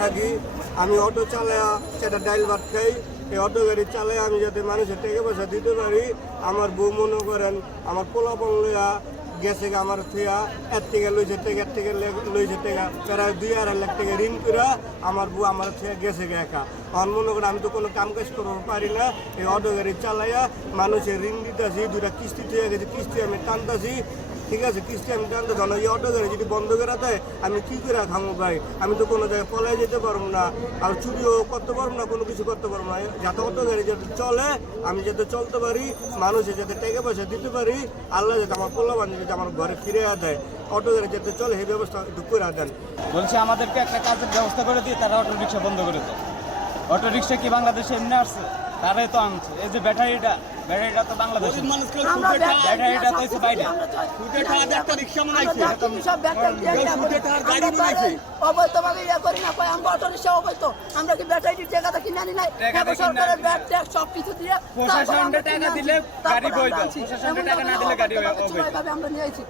থাকি, আমি অটো চালায়া সেটা ডাইল ভাত খাই। এই অটো গাড়ি চালায় আমি যাতে মানুষের টাকা পয়সা দিতে পারি, আমার বউ মনে করেন, আমার পোলাপন লইয়া গেছে আমার থুয়া, এর থেকে লইছে টাকা, এর থেকে লে- লইছে টাকা, প্রায় দুই আড়াই লাখ টাকা ঋণ করে আমার বউ আমার থুয়া গেছে একা। আমার মনে করেন আমি তো কোনো কাম কাজ করতে পারি না, এই অটো গাড়ি চালাইয়া মানুষের ঋণ দিতেছি দুটা কিস্তি থুয়ে গেছে, কিস্তি আমি টানতাছি। ঠিক আছে, কিস্তি আমি টানতে জানো এই অটো গাড়ি যদি বন্ধ করে দেয়, আমি কি করে খামো ভাই? আমি তো কোনো জায়গায় পলায় যেতে পারব না, আর চুরিও করতে পারব না, কোনো কিছু করতে পারব না। যাতে অটো গাড়ি যাতে চলে, আমি যাতে চলতে পারি, মানুষের যাতে টাকা পয়সা দিতে পারি, আল্লাহ যাতে আমার পোলা বান্ধব যাতে আমার ঘরে ফিরে দেয় অটো ধরে যেতে চলে সেই ব্যবস্থা একটু করে দেন। বলছে, আমাদেরকে একটা কাজের ব্যবস্থা করে দিয়ে তারা অটো রিক্সা বন্ধ করে দেয়। অটো রিক্সা কি বাংলাদেশে এমনি আসছে? তারাই তো আনছে। এই যে ব্যাটারিটা ব্যাটারিটা তো বাংলাদেশে। ব্যাটারিটা তো হচ্ছে বাইরে। অবৈধভাবে ইয়ে করি না আমরা অটো রিক্সা অবৈধ। আমরা কি ব্যাটারির জায়গাটা কিনে আনি নাই? টাকা দিয়ে কিনে সরকারের ব্যাট ট্যাক্স সব কিছু দিয়ে প্রশাসনের আমরা টাকা দিলে গাড়ি বৈধ। টাকা না না দিলে গাড়ি অবৈধ। আমরা নিয়েছি